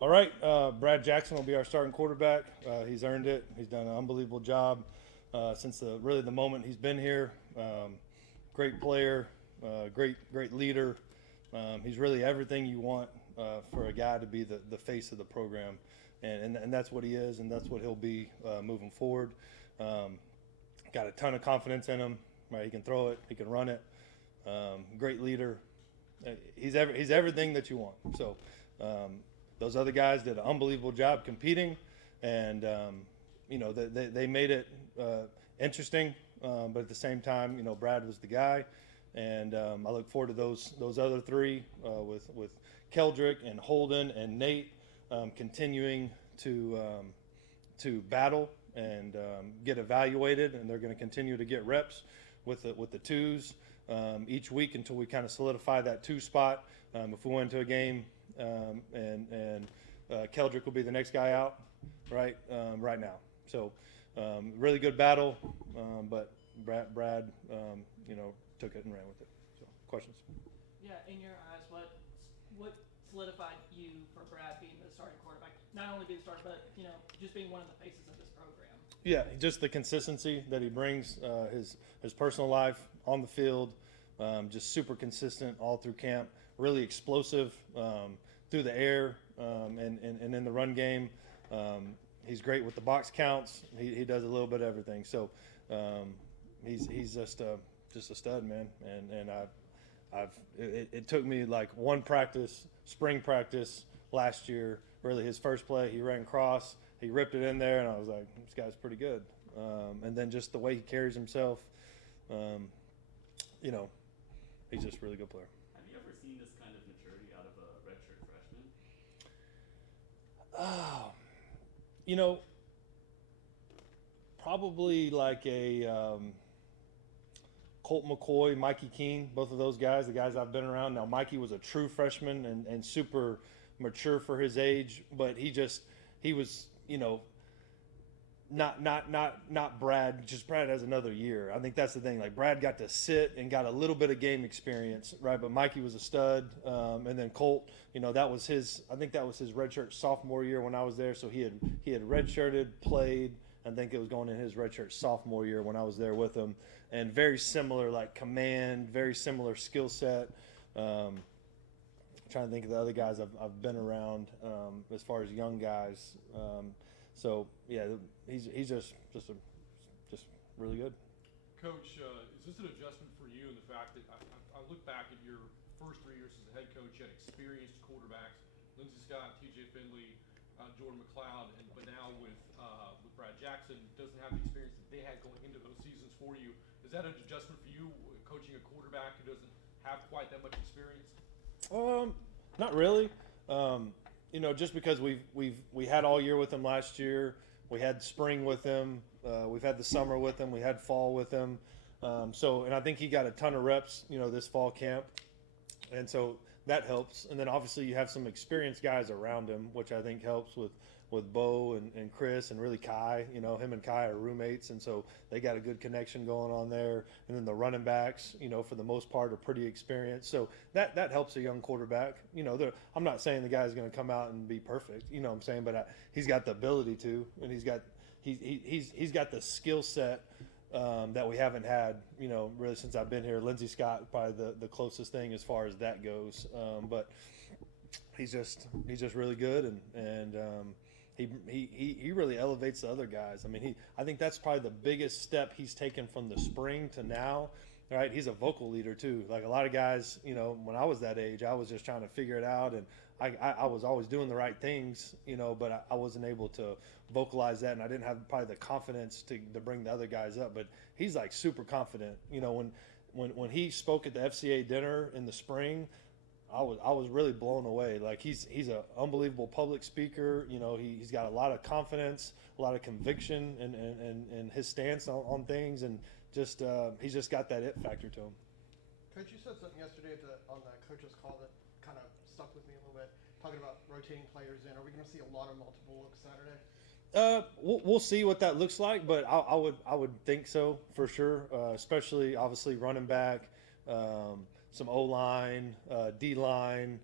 All right, Brad Jackson will be our starting quarterback. He's earned it. He's done an unbelievable job since really the moment he's been here. Great player, great leader. He's really everything you want for a guy to be the face of the program, and that's what he is, and that's what he'll be moving forward. Um, got a ton of confidence in him. Right, he can throw it, he can run it. Great leader. He's everything that you want. So those other guys did an unbelievable job competing, and they made it interesting. But at the same time, Brad was the guy, and I look forward to those other three with Keldrick and Holden and Nate continuing to battle and get evaluated, and they're going to continue to get reps with the twos each week until we kind of solidify that two spot. If we went into a game and Keldrick will be the next guy out, right now. So really good battle, but Brad took it and ran with it. So questions? Yeah, in your eyes, what solidified you for Brad being the starting quarterback? Not only being the starter, but just being one of the faces of this program. Yeah, just the consistency that he brings, his personal life on the field, just super consistent all through camp. Really explosive through the air and in the run game. He's great with the box counts. He does a little bit of everything. So he's just a stud, man. And it took me like one practice, spring practice last year. Really, his first play, he ran cross. He ripped it in there, and I was like, this guy's pretty good. And then just the way he carries himself, um, he's just a really good player. Have you ever seen this kind of maturity out of a redshirt freshman? Oh, you know, probably like a Colt McCoy, Mikey Keene, both of those guys, the guys I've been around. Now, Mikey was a true freshman and super mature for his age, but he was, not Brad. Just Brad has another year. I think that's the thing. Like Brad got to sit and got a little bit of game experience, right? But Mikey was a stud, and then Colt. That was his. I think that was his redshirt sophomore year when I was there. So he had redshirted, played. I think it was going in his redshirt sophomore year when I was there with him, and very similar like command, very similar skill set. Trying to think of the other guys I've been around as far as young guys. So yeah, he's just really good. Coach, is this an adjustment for you in the fact that I look back at your first 3 years as a head coach, you had experienced quarterbacks, Lindsey Scott, T.J. Finley, Jordan McLeod, but now with Brad Jackson, doesn't have the experience that they had going into those seasons for you. Is that an adjustment for you, coaching a quarterback who doesn't have quite that much experience? Not really. Just because we had all year with him last year, we had spring with him, we've had the summer with him, we had fall with him. And I think he got a ton of reps, this fall camp, and so that helps. And then obviously you have some experienced guys around him, which I think helps with Bo and Chris and really Kai. Him and Kai are roommates, and so they got a good connection going on there. And then the running backs, for the most part, are pretty experienced. So that helps a young quarterback. I'm not saying the guy's going to come out and be perfect. What I'm saying, but he's got the ability to, and he's got the skill set. That we haven't had, really since I've been here. Lindsey Scott, probably the closest thing as far as that goes. But he's just really good, and he really elevates the other guys. I mean, I think that's probably the biggest step he's taken from the spring to now. Right, he's a vocal leader too. Like a lot of guys, when I was that age, I was just trying to figure it out, and I was always doing the right things, but I wasn't able to vocalize that, and I didn't have probably the confidence to bring the other guys up. But he's like super confident. When he spoke at the FCA dinner in the spring, I was really blown away. Like he's an unbelievable public speaker. He's got a lot of confidence, a lot of conviction, and his stance on things, and he's just got that it factor to him. Coach, you said something yesterday on the coach's call that kind of stuck with me a little bit, talking about rotating players in. Are we going to see a lot of multiple looks Saturday? We'll see what that looks like, but I would think so for sure. Especially obviously running back, some O line, D line,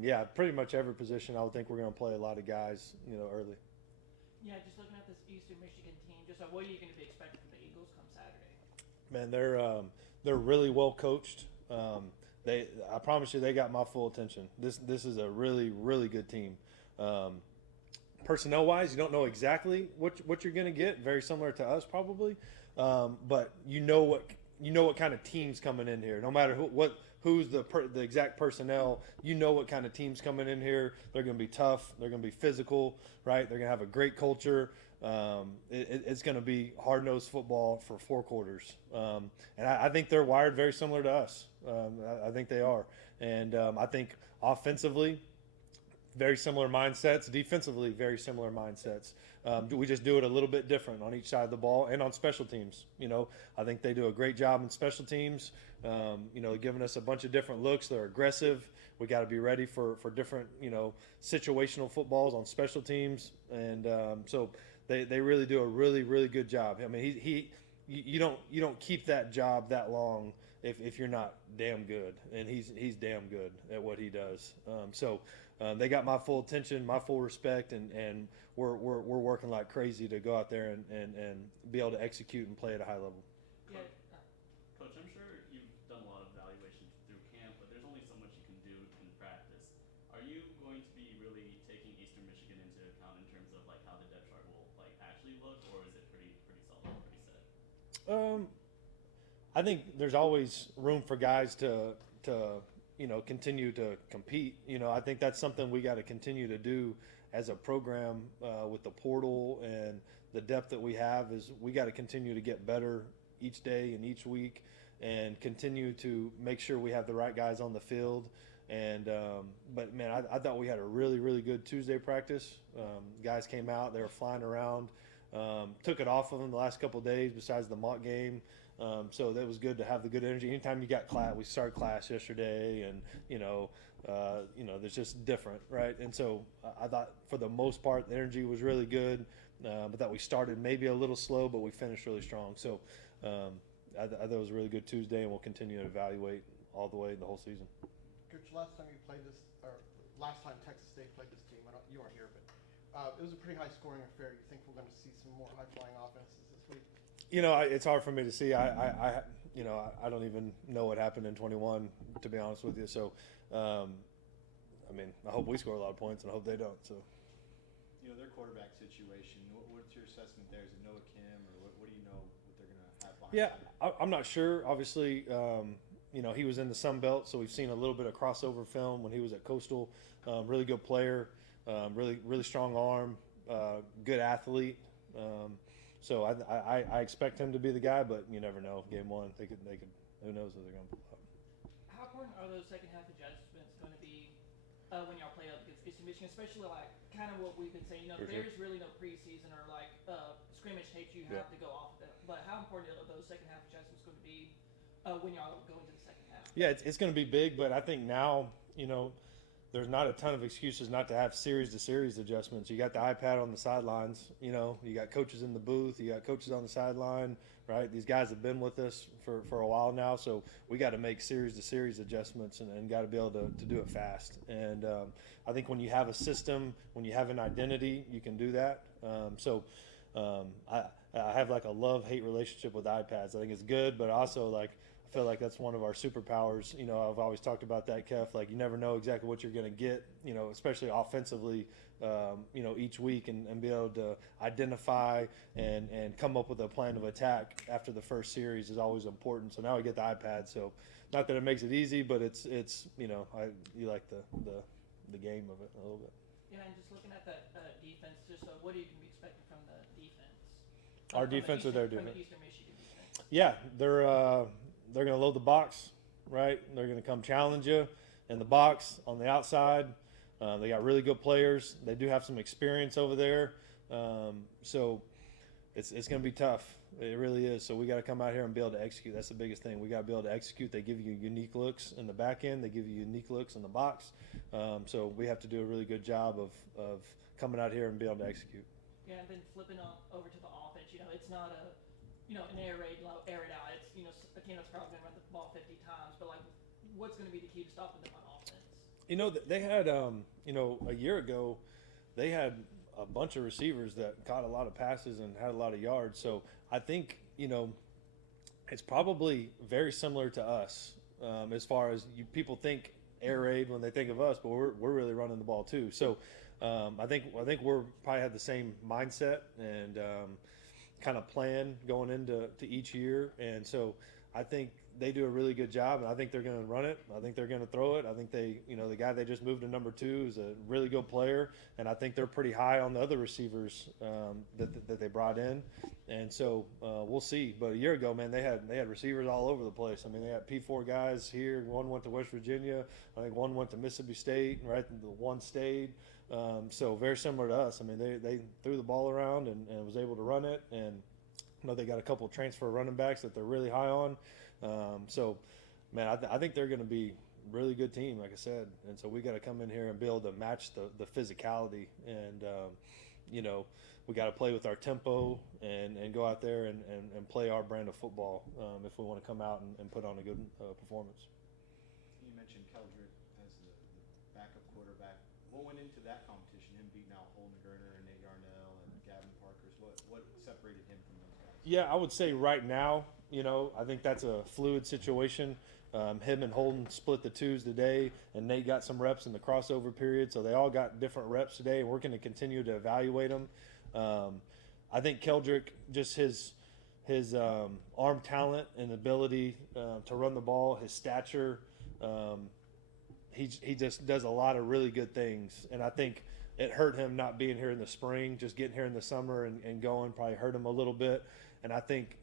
Yeah, pretty much every position. I would think we're going to play a lot of guys, early. Yeah, just looking at this Eastern Michigan team, just what are you going to be expecting from the Eagles come Saturday? Man, they're really well coached. I promise you, they got my full attention. This is a really really good team. Personnel wise, you don't know exactly what you're going to get. Very similar to us, probably, but you know what kind of teams coming in here. No matter who's the exact personnel, you know what kind of teams coming in here. They're going to be tough. They're going to be physical, right? They're going to have a great culture. It's going to be hard-nosed football for 4 quarters, and I think they're wired very similar to us. I think they are, and I think offensively, very similar mindsets. Defensively, very similar mindsets. We just do it a little bit different on each side of the ball and on special teams. I think they do a great job in special teams. Giving us a bunch of different looks. They're aggressive. We got to be ready for different, situational footballs on special teams, and so they really do a really really good job. I mean, you don't keep that job that long if you're not damn good, and he's damn good at what he does. They got my full attention, my full respect, and we're working like crazy to go out there and be able to execute and play at a high level. Yeah. Coach, I'm sure you've done a lot of evaluations through camp, but there's only so much you can do in practice. Are you going to be really taking Eastern Michigan into account in terms of like how the depth chart will like actually look, or is it pretty solid, pretty set? I think there's always room for guys to continue to compete. I think that's something we got to continue to do as a program with the portal and the depth that we have. Is we got to continue to get better each day and each week, and continue to make sure we have the right guys on the field. And but man, I thought we had a really really good Tuesday practice. Guys came out, they were flying around. Took it off of them the last couple of days besides the mock game. So that was good to have the good energy. Anytime you got class, we started class yesterday, and there's just different, right? And so I thought for the most part the energy was really good, but that we started maybe a little slow, but we finished really strong. So I thought it was a really good Tuesday, and we'll continue to evaluate all the way the whole season. Coach, last time last time Texas State played this team, you weren't here, but it was a pretty high scoring affair. You think we're going to see some more high flying offenses this week? It's hard for me to see. I don't even know what happened in 21, to be honest with you. So, I hope we score a lot of points, and I hope they don't. So, their quarterback situation. What's your assessment there? Is it Noah Kim, or what do you know what they're going to have behind? Yeah, I'm not sure. Obviously, he was in the Sun Belt, so we've seen a little bit of crossover film when he was at Coastal. Really good player, really really strong arm, good athlete. So I expect him to be the guy, but you never know. Game 1, they could. Who knows what they're going to pull out. How important are those second half adjustments going to be when y'all play up against Eastern Michigan, especially like kind of what we've been saying? For There's sure. really no preseason or like scrimmage tapes you have to go off of it. But how important are those second half adjustments going to be when y'all go into the second half? Yeah, it's going to be big, but I think now there's not a ton of excuses not to have series to series adjustments. You got the iPad on the sidelines, you got coaches in the booth, you got coaches on the sideline, right? These guys have been with us for a while now, so we got to make series to series adjustments and got to be able to do it fast. And I think when you have a system, when you have an identity, you can do that. I have like a love-hate relationship with iPads. I think it's good, but also like I feel like that's one of our superpowers. I've always talked about that, Kef. Like you never know exactly what you're going to get, especially offensively, each week, and be able to identify and come up with a plan of attack after the first series is always important. So now we get the iPad. So not that it makes it easy, but it's you like the game of it a little bit. Yeah, and just looking at that defense, what are you going to be expecting from the defense? Our defense or their defense? From the Eastern Michigan defense. Yeah, they're going to load the box, right? They're going to come challenge you in the box on the outside. They got really good players. They do have some experience over there, so it's going to be tough. It really is. So we got to come out here and be able to execute. That's the biggest thing. We got to be able to execute. They give you unique looks in the back end. They give you unique looks in the box. So we have to do a really good job of coming out here and be able to execute. Yeah, and then flipping over to the offense, it's not an air raid out. It's, Kinne's probably going to run the ball 50 times, but like, what's going to be the key to stopping them on offense? You know, they had, a year ago, they had a bunch of receivers that caught a lot of passes and had a lot of yards. So I think, it's probably very similar to us as far as people think air raid when they think of us, but we're really running the ball too. So I think we're probably have the same mindset and kind of plan going into each year, and so I think they do a really good job, and I think they're going to run it. I think they're going to throw it. I think the guy they just moved to number 2 is a really good player, and I think they're pretty high on the other receivers that they brought in, and so we'll see. But a year ago, man, they had receivers all over the place. I mean, they had P4 guys here. One went to West Virginia. I think one went to Mississippi State. Right, the one stayed. So very similar to us. I mean, they threw the ball around and was able to run it, and they got a couple of transfer running backs that they're really high on. So, man, I think they're going to be a really good team, like I said. And so we got to come in here and be able to match the physicality. And, we got to play with our tempo and go out there and play our brand of football if we want to come out and put on a good performance. You mentioned Keldrick as the backup quarterback. What went into that competition, him beating out Holden Gerner and Nate Yarnell and Gavin Parkers? What separated him from those guys? Yeah, I would say right now, I think that's a fluid situation. Him and Holden split the twos today, and Nate got some reps in the crossover period, so they all got different reps today, and we're going to continue to evaluate them. I think Keldrick, just his arm talent and ability to run the ball, his stature, he just does a lot of really good things, and I think it hurt him not being here in the spring. Just getting here in the summer and going probably hurt him a little bit. And I think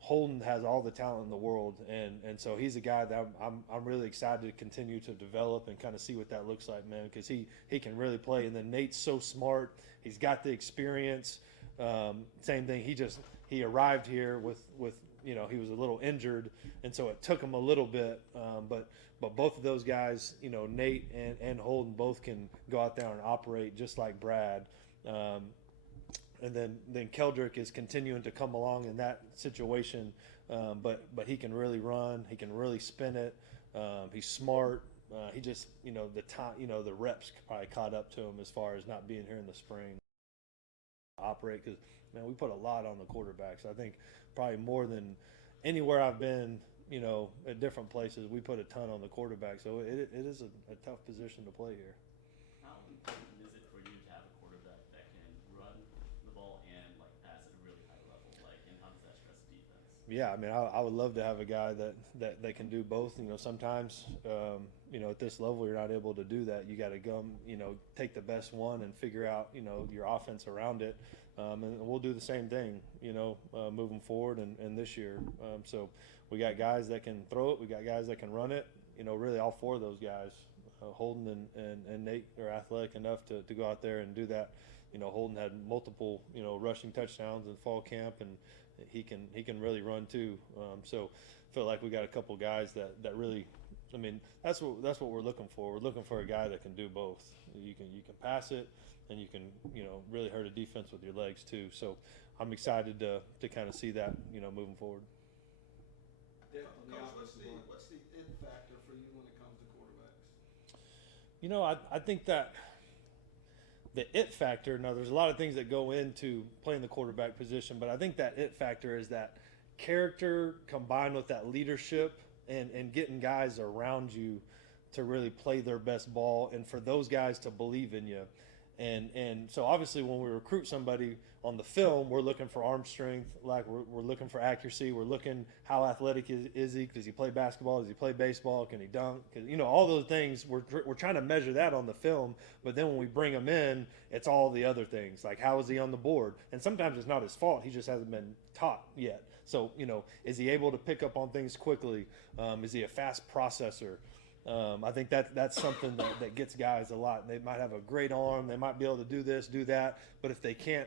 Holden has all the talent in the world, and so he's a guy that I'm really excited to continue to develop and kind of see what that looks like, man, because he can really play. And then Nate's so smart. He's got the experience. Same thing. He arrived here with he was a little injured, and so it took him a little bit. But both of those guys, Nate and Holden, both can go out there and operate just like Brad. And then Keldrick is continuing to come along in that situation, but he can really run. He can really spin it. He's smart. He just the time the reps probably caught up to him as far as not being here in the spring. Operate because man, we put a lot on the quarterbacks. I think probably more than anywhere I've been. At different places, we put a ton on the quarterback. So it is a tough position to play here. How important is it for you to have a quarterback that can run the ball and pass at a really high level? And how does that stress the defense? Yeah, I mean, I would love to have a guy that can do both. Sometimes at this level you're not able to do that. You got to go, take the best one and figure out your offense around it. And we'll do the same thing, moving forward and this year. So we got guys that can throw it. We got guys that can run it. Really all 4 of those guys, Holden and Nate, are athletic enough to go out there and do that. Holden had multiple, rushing touchdowns in fall camp, and he can really run too. So I feel like we got a couple guys that really, I mean, that's what we're looking for. We're looking for a guy that can do both. You can pass it, and you can really hurt a defense with your legs too. So I'm excited to kind of see that moving forward. Coach, what's the it factor for you when it comes to quarterbacks? I think that the it factor, now there's a lot of things that go into playing the quarterback position, but I think that it factor is that character combined with that leadership and getting guys around you to really play their best ball and for those guys to believe in you. And so obviously when we recruit somebody on the film, we're looking for arm strength, we're looking for accuracy, we're looking how athletic is he, does he play basketball, does he play baseball, can he dunk, all those things, we're trying to measure that on the film, but then when we bring him in, it's all the other things, like how is he on the board, and sometimes it's not his fault, he just hasn't been taught yet. So, is he able to pick up on things quickly, is he a fast processor? I think that's something that gets guys a lot. They might have a great arm, they might be able to do this, do that, but if they can't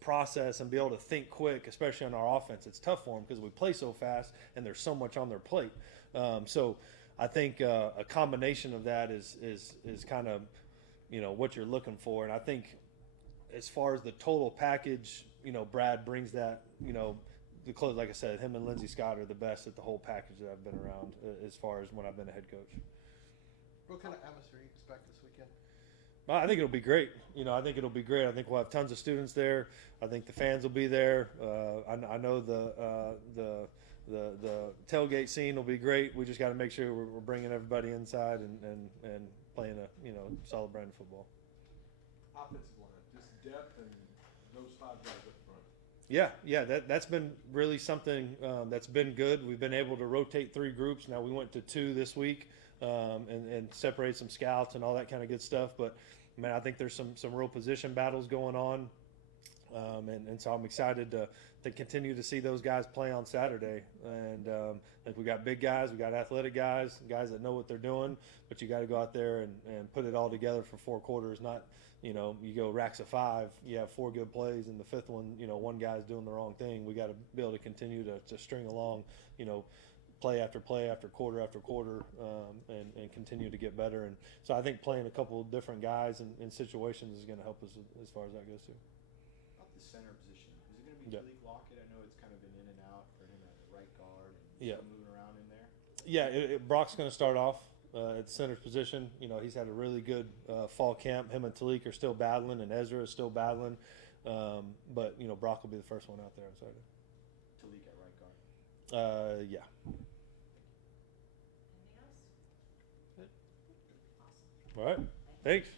process and be able to think quick, especially on our offense, it's tough for them because we play so fast and there's so much on their plate. So I think a combination of that is kind of what you're looking for, and I think as far as the total package, Brad brings that the close, like I said, him and Lindsey Scott are the best at the whole package that I've been around as far as when I've been a head coach. What kind of atmosphere you expect this weekend? Well, I think it'll be great. I think it'll be great. I think we'll have tons of students there. I think the fans will be there. I know the tailgate scene will be great. We just got to make sure we're bringing everybody inside and playing a solid brand of football. Offensive line, just depth and those 5 guys up front. Yeah, that's been really something that's been good. We've been able to rotate 3 groups. Now we went to 2 this week and separate some scouts and all that kind of good stuff. But man, I think there's some real position battles going on, and so I'm excited to continue to see those guys play on Saturday. And like we got big guys, we got athletic guys that know what they're doing. But you got to go out there and put it all together for 4 quarters, not. You go racks of 5, you have 4 good plays, and the 5th one, one guy's doing the wrong thing. We got to be able to continue to string along, play after play after quarter, and continue to get better. And so I think playing a couple of different guys in situations is going to help us as far as that goes too. About the center position, is it going to be Yeah. Talik Lockett? I know it's kind of been in and out for him at the right guard and Yeah. still moving around in there. Yeah, Brock's going to start off at the center position. He's had a really good fall camp. Him and Talik are still battling, and Ezra is still battling. But Brock will be the first one out there on Saturday. Talik at right guard. Yeah. Anything else? Good. Awesome. All right. Thanks.